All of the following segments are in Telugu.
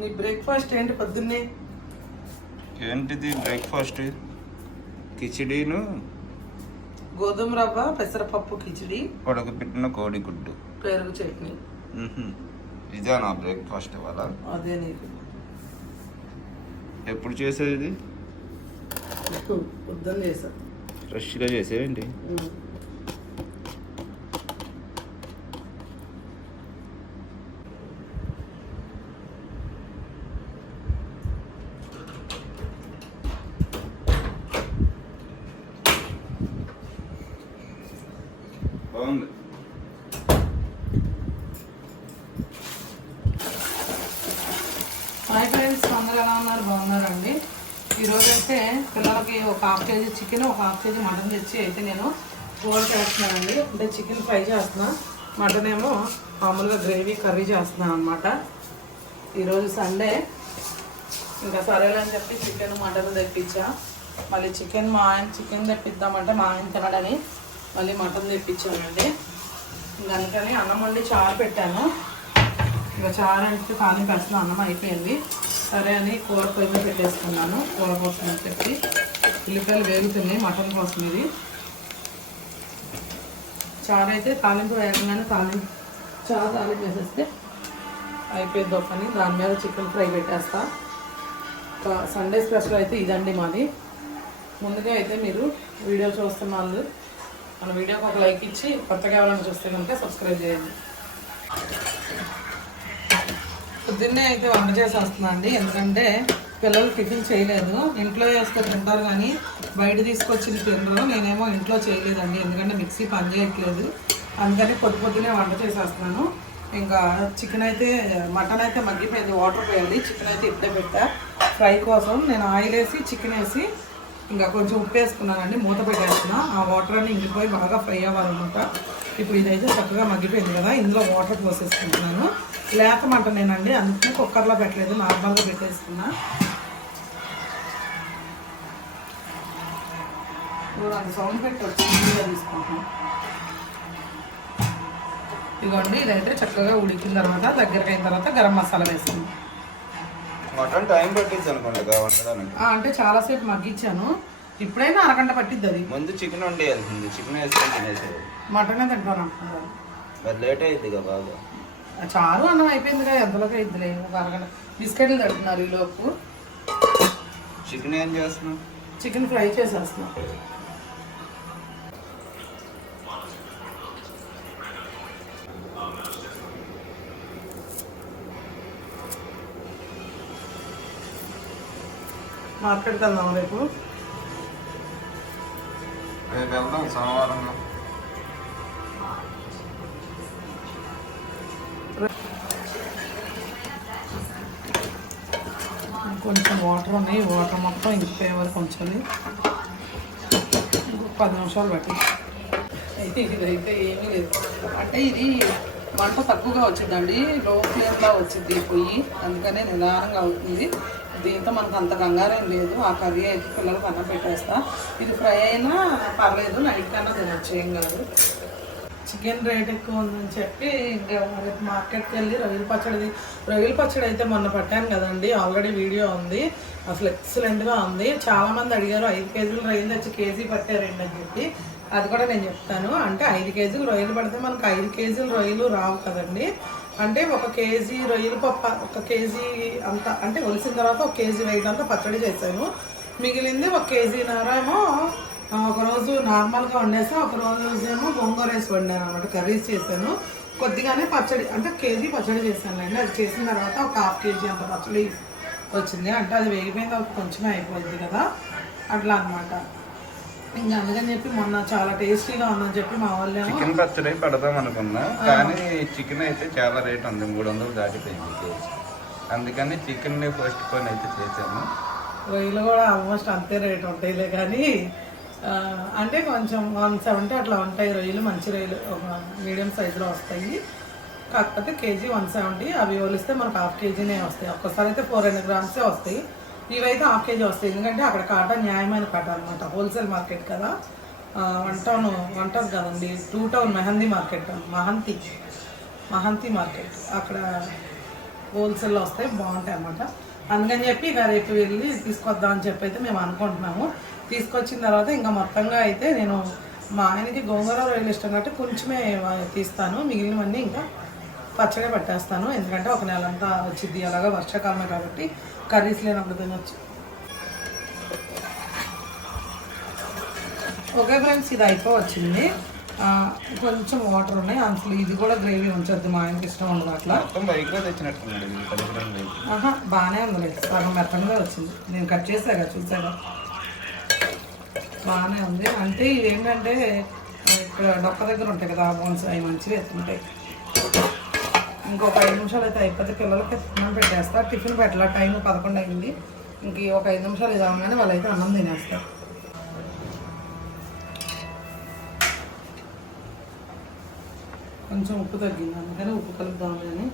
నీ బ్రేక్ఫాస్ట్ ఏంటి పొద్దున్నే? ఏంటిది బ్రేక్ఫాస్ట్ కిచిడీను? గోధుమ రవ్వ పెసరపప్పు కిచిడి ఉడకపెట్టిన కోడిగుడ్డు పెరుగు చట్నీ. ఇదే నా బ్రేక్ఫాస్ట్ ఇవాళ. అదే నీకు ఎప్పుడు చేసేది? పొద్దున్న చేసా ఫ్రెష్గా చేసేయండి ఫ్రెండ్స్ అందరూ ఎలా ఉన్నారు? బాగున్నారండి. ఈరోజు అయితే పిల్లలకి ఒక హాఫ్ కేజీ చికెన్ ఒక హాఫ్ కేజీ మటన్ తెచ్చి అయితే నేను కూర చేస్తున్నానండి. అంటే చికెన్ ఫ్రై చేస్తున్నా. మటన్ ఏమో మామూలుగా గ్రేవీ కర్రీ చేస్తున్నాను అనమాట ఈరోజు సండే. ఇంకా సరేలని చెప్పి చికెన్ మటన్ తెప్పించా. మళ్ళీ చికెన్ మా ఆయన చికెన్ తెప్పిద్దామంటే మా ఆయన తినడని మళ్ళీ మటన్ తెప్పించానండి. దానికని అందుకని అన్నం వండి చారు పెట్టాను. ఇంకా చారు అంటే తాలింపు వేసిన అన్నం అయిపోయింది. సరే అని కూర పొయ్యి పెట్టేసుకున్నాను. కూర కోసం అని చెప్పి ఉల్లిపాయలు వేగుతున్నాయి మటన్ కోసం ఇది చారు అయితే తాలింపు వేగంగానే తాలింపు చారు తాలింపు వేసేస్తే అయిపోయింది ఒక పని. దాని మీద చికెన్ ఫ్రై పెట్టేస్తా. సండే స్పెషల్ అయితే ఇదండి మాది. ముందుగా అయితే మీరు వీడియో చూస్తున్న వాళ్ళు మన వీడియోకి ఒక లైక్ ఇచ్చి కొత్తగా ఎవరైనా చూస్తే కనుక సబ్స్క్రైబ్ చేయండి. పొద్దున్నే అయితే వంట చేసి వస్తున్నా అండి. ఎందుకంటే పిల్లలు టిఫిన్ చేయలేదు. ఇంట్లో వేస్తే తింటారు కానీ బయట తీసుకొచ్చి తినరు. నేనేమో ఇంట్లో చేయలేదండి. ఎందుకంటే మిక్సీ పని చేయట్లేదు. అందుకని పొద్దు పొద్దునే వంట చేసేస్తున్నాను. ఇంకా చికెన్ అయితే మటన్ అయితే మగ్గిపోయింది. వాటర్ పోయింది చికెన్ అయితే ఇప్పుడే పెట్టా. ఫ్రై కోసం నేను ఆయిల్ వేసి చికెన్ వేసి ఇంకా కొంచెం ఉప్పు వేసుకున్నానండి. మూత పెట్టేస్తున్నా. ఆ వాటర్ అన్ని ఇంగిపోయి బాగా ఫ్రై అవ్వాలన్నమాట. ఇప్పుడు ఇదైతే చక్కగా మగ్గిపోయింది కదా. ఇందులో వాటర్ పోసేసుకుంటున్నాను. లేత మంట నేనండి. అందుకని కుక్కర్లో పెట్టలేదు. నార్మల్గా పెట్టేసుకున్నా. సౌండ్ పెట్టి తీసుకుంటున్నాం. ఇదిగోండి ఇదైతే చక్కగా ఉడికిన తర్వాత దగ్గరికి అయిన తర్వాత గరం మసాలా వేసుకుందాం మటన్ టైం ఆ, అంటే చాలాసేపు మగ్గించాను. ఇప్పుడైనా అరగంట పట్టిద్ది అది. ముందు చికెన్ వండేయాల్సింది. చికెన్ వేసుకొని తినేసేది. మటనే తింటాను లేట్ అయింది కదా బాగా. చారు అన్నం అయిపోయింది కదా ఎంతలోకి అయిద్దిలే ఒక అరగంట. బిస్కెట్లు తడుతున్నారు ఈ లోపు. చికెన్ ఏం చేస్తున్నావు? చికెన్ ఫ్రై చేసేస్తున్నాం. మార్కెట్కి వెళ్దాం రేపు. రేపు వెళ్దాం సోమవారం. కొంచెం వాటర్ ఉన్నాయి. వాటర్ మొత్తం ఇంకిపోయే వరకు ఉంచాలి. ఇంకొక పది నిమిషాలు బట్టి అయితే ఇదైతే ఏమీ లేదు. అంటే ఇది వంట తక్కువగా వచ్చిందండి. లో ఫ్లేమ్లో వచ్చింది పొయ్యి. అందుకనే నిదానంగా అవుతుంది. దీంతో మనకు అంత కంగారేం లేదు. ఆ కర్రీ అయితే పిల్లలకు అన్న పెట్టేస్తా. ఇది ఫ్రై అయినా పర్లేదు. నైట్ కన్నా తినొచ్చు. ఏం కాదు. చికెన్ రేట్ ఎక్కువ ఉందని చెప్పి ఇంకా రేపు మార్కెట్కి వెళ్ళి రొయ్యల పచ్చడి రొయ్యల పచ్చడి అయితే మొన్న పట్టాను కదండి. ఆల్రెడీ వీడియో ఉంది. అసలు ఎక్సలెంట్గా ఉంది. చాలా మంది అడిగారు ఐదు కేజీలు రొయ్యలు తెచ్చి కేజీ పట్టారండి అని చెప్పి. అది కూడా నేను చెప్తాను. అంటే ఐదు కేజీలు రొయ్యలు పడితే మనకు ఐదు కేజీలు రొయ్యలు రావు కదండి. అంటే ఒక కేజీ రొయ్యలు పప్ప ఒక కేజీ అంత అంటే ఒలిసిన తర్వాత ఒక కేజీ వెయిట్ అంతా పచ్చడి చేశాను. మిగిలింది ఒక కేజీ ఏమో ఆ, ఒక రోజు నార్మల్గా వండేసి ఒక రోజు ఏమో గోంగూర వేసి వండాను అనమాట కర్రీస్ చేశాను. కొద్దిగానే పచ్చడి అంటే కేజీ పచ్చడి చేశాను అండి అది చేసిన తర్వాత ఒక హాఫ్ కేజీ అంత పచ్చడి వచ్చింది. అంటే అది వేగిపోయింది కొంచెమే అయిపోయింది కదా అట్లా అన్నమాట. ఇంకా అందుకని చెప్పి మొన్న చాలా టేస్టీగా ఉందని చెప్పి మా వాళ్ళు చికెన్ పచ్చడి పెడదాం అనుకున్నా కానీ చికెన్ అయితే చాలా రేట్ ఉంది మూడు వందలు దాటిపోయింది కేజీ. అందుకని చికెన్ ఫస్ట్ పోన్ అయితే చేశాను రొయ్యలు కూడా ఆల్మోస్ట్ అంతే రేట్ ఉంటాయిలే కానీ అంటే కొంచెం వన్ సెవెంటీ అట్లా ఉంటాయి రొయ్యలు మంచి రొయ్యలు. ఒక మీడియం సైజులో వస్తాయి. కాకపోతే కేజీ వన్ సెవెంటీ. అవి పోలిస్తే మనకు హాఫ్ కేజీనే వస్తాయి. ఒక్కసారి అయితే ఫోర్ హండ్రెడ్ గ్రామ్సే వస్తాయి. ఇవైతే హాఫ్ కేజీ వస్తాయి. ఎందుకంటే అక్కడ కాట న్యాయమైన కాట అనమాట హోల్సేల్ మార్కెట్ కదా. వన్ టౌన్ వన్ టౌన్ కదండి. Two town Mehndi market. Mahanti Mahanti market. అక్కడ హోల్సేల్లో వస్తాయి బాగుంటాయి అన్నమాట. అందుకని చెప్పి ఇక రేపు వెళ్ళి తీసుకొద్దామని చెప్పి అయితే మేము అనుకుంటున్నాము. తీసుకొచ్చిన తర్వాత ఇంకా మొత్తంగా అయితే నేను మా ఆయనకి గోంగూర రొయ్యలు ఇష్టం కాబట్టి కొంచెమే తీస్తాను. మిగిలినవన్నీ ఇంకా పచ్చగా పెట్టేస్తాను. ఎందుకంటే ఒక నెల అంతా వచ్చింది అలాగా వర్షాకాలమే కాబట్టి కర్రీస్ లేనప్పుడు తినొచ్చు. ఓకే ఫ్రెండ్స్ ఇది అయిపోవచ్చింది. కొంచెం వాటర్ ఉన్నాయి. అసలు ఇది కూడా గ్రేవీ ఉంచొద్దు. మా ఆయనకి ఇష్టం ఉండదు అట్లా. బాగానే ఉంది. సగం మెత్తగా వచ్చింది. నేను కట్ చేసాగా చూసాగా బాగానే ఉంది. అంటే ఇది ఏంటంటే ఇక్కడ డొక్క దగ్గర ఉంటాయి కదా బోన్స్ అవి మంచిగా ఎత్తుంటాయి ఇంకొక ఐదు నిమిషాలు అయితే అయిపోతే పిల్లలకి అన్నం పెట్టేస్తా టిఫిన్ పెట్టాల టైం పదకొండు అయింది. ఇంక ఒక ఐదు నిమిషాలు ఇది అవగానే వాళ్ళైతే అన్నం తినేస్తారు. కొంచెం ఉప్పు తగ్గింది అందుకని ఉప్పు కలుపుదామని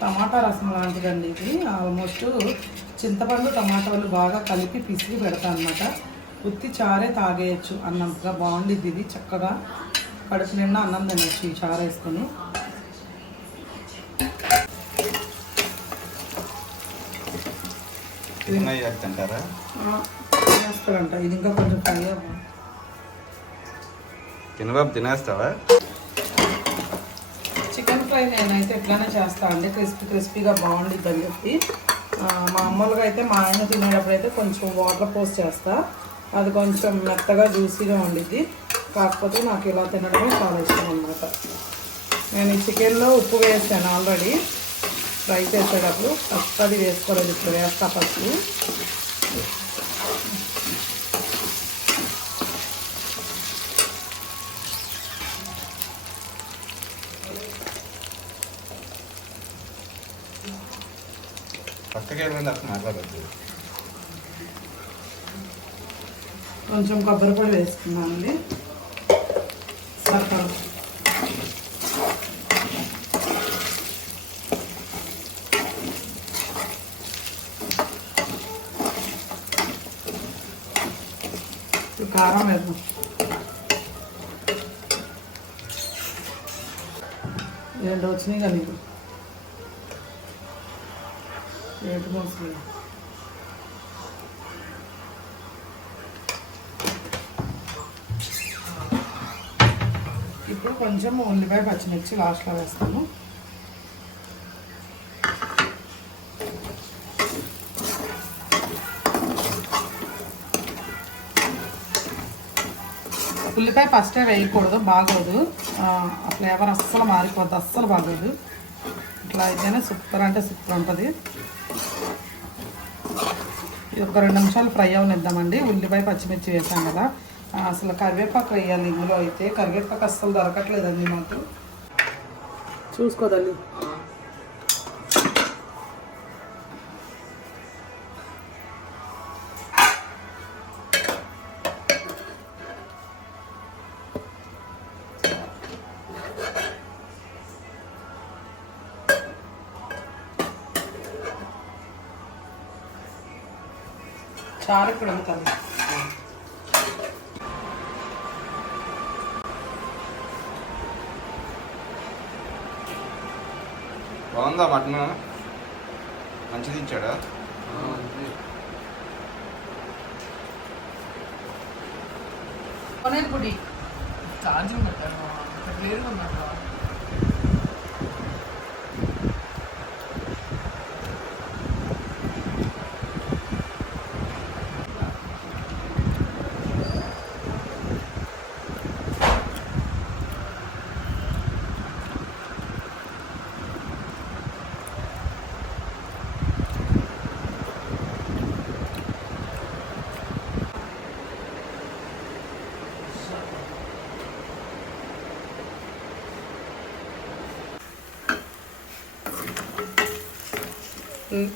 టమాటా రసం లాంటిదండి ఇది. ఆల్మోస్ట్ చింతపండు టమాటాలు బాగా కలిపి పిసికి పెడతా అనమాట ఉత్తి చారే తాగేయచ్చు. అన్నంతగా బాగుండిద్ది ఇది. చక్కగా కడుపు నిండా అన్నం తినచ్చు ఈ చారు వేసుకొని. తింటారా? ఇది ఇంకా కొంచెం ఫ్రై తినబాబు తినేస్తావా? చికెన్ ఫ్రై నేనైతే ఎట్లానే చేస్తా అండి. క్రిస్పీ క్రిస్పీగా బాగుండిద్ది అని చెప్పి. మామూలుగా అయితే మా ఆయన తినేటప్పుడు అయితే కొంచెం వాటర్ పోస్ట్ చేస్తా. అది కొంచెం మెత్తగా జ్యూసీగా ఉండిద్ది. కాకపోతే నాకు ఇలా తినడమే చాలా ఇష్టం అన్నమాట. నేను ఈ చికెన్లో ఉప్పు వేసాను ఆల్రెడీ. ఫ్రై చేసేటప్పుడు ఫస్ట్ అది వేసుకోలేదు ఇప్పుడు వేస్తా ఫస్ట్. పక్కకి అసలు మాట్లాడద్దు. కొంచెం కొబ్బరి పొడి వేసుకున్నానండి సరిపడ. ఇప్పుడు కారం వేద్దాం. రెండు వచ్చినాయి కదా నీకు ఏటు ఇప్పుడు కొంచెం ఉల్లిపాయ పచ్చిమిర్చి లాస్ట్లో వేస్తాను. ఉల్లిపాయ ఫస్టే వేయకూడదు బాగోదు. ఫ్లేవర్ అస్సలు మారిపోద్ది అస్సలు బాగోదు. ఇట్లా అయితేనే సూపర్ అంటే సూపర్ ఉంటుంది. ఇది ఒక రెండు నిమిషాలు ఫ్రై అవనిద్దామండి. ఉల్లిపాయ పచ్చిమిర్చి వేసాం కదా. అసలు కరివేపాకు వేయాలి ఇందులో అయితే. కరివేపాకు అస్సలు దొరకట్లేదండి మాకు. చూసుకోదండి చారు ఇప్పుడు అవుతుంది బాగుందా మటన్? మంచిది ఇచ్చాడా పొడి. ఛార్జింగ్ పెట్టాను. ఇక్కడ లేదు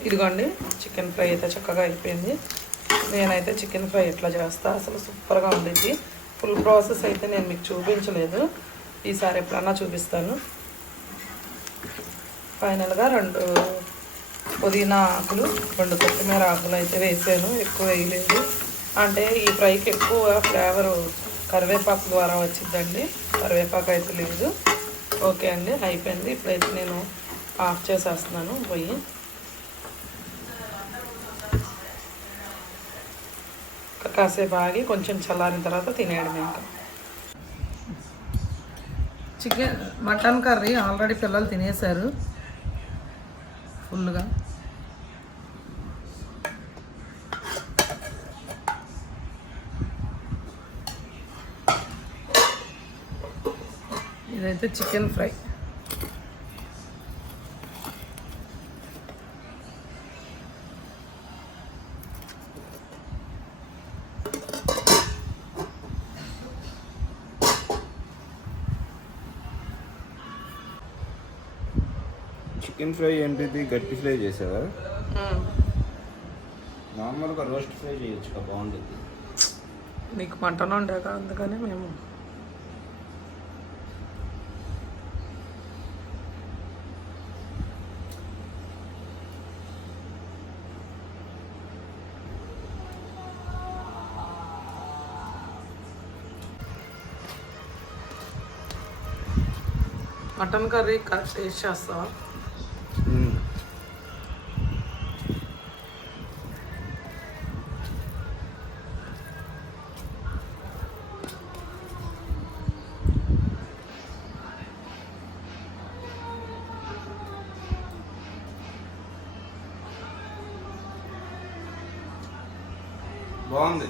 ఇదిగోండి చికెన్ ఫ్రై అయితే చక్కగా అయిపోయింది. నేనైతే చికెన్ ఫ్రై ఎట్లా చేస్తా అసలు సూపర్గా ఉండేది ఫుల్ ప్రాసెస్ అయితే నేను మీకు చూపించలేదు. ఈసారి ఎప్పుడన్నా చూపిస్తాను. ఫైనల్గా రెండు పుదీనా ఆకులు రెండు కొత్తిమీర ఆకులు అయితే వేసాను. ఎక్కువ వేయలేదు. అంటే ఈ ఫ్రైకి ఎక్కువ ఫ్లేవర్ కరివేపాకు ద్వారా వచ్చిందండి. కరివేపాకు అయితే లేదు. ఓకే అండి అయిపోయింది. ఇప్పుడైతే నేను ఆఫ్ చేసేస్తున్నాను. పోయి కాసేపు ఆగి కొంచెం చల్లారిన తర్వాత తినేయడం ఇంకా. చికెన్ మటన్ కర్రీ ఆల్రెడీ పిల్లలు తినేశారు. ఫుల్గా ఇదైతే చికెన్ ఫ్రై. చికెన్ ఫ్రై ఏంటిది గట్టి ఫ్రై చేసావా? నార్మల్గా రోస్ట్ ఫ్రై చేయొచ్చు బాగుంటుంది. నీకు మటన్ వండాక అందుకని మేము. మటన్ కర్రీ టేస్ట్ చేస్తావా? బాగుంది.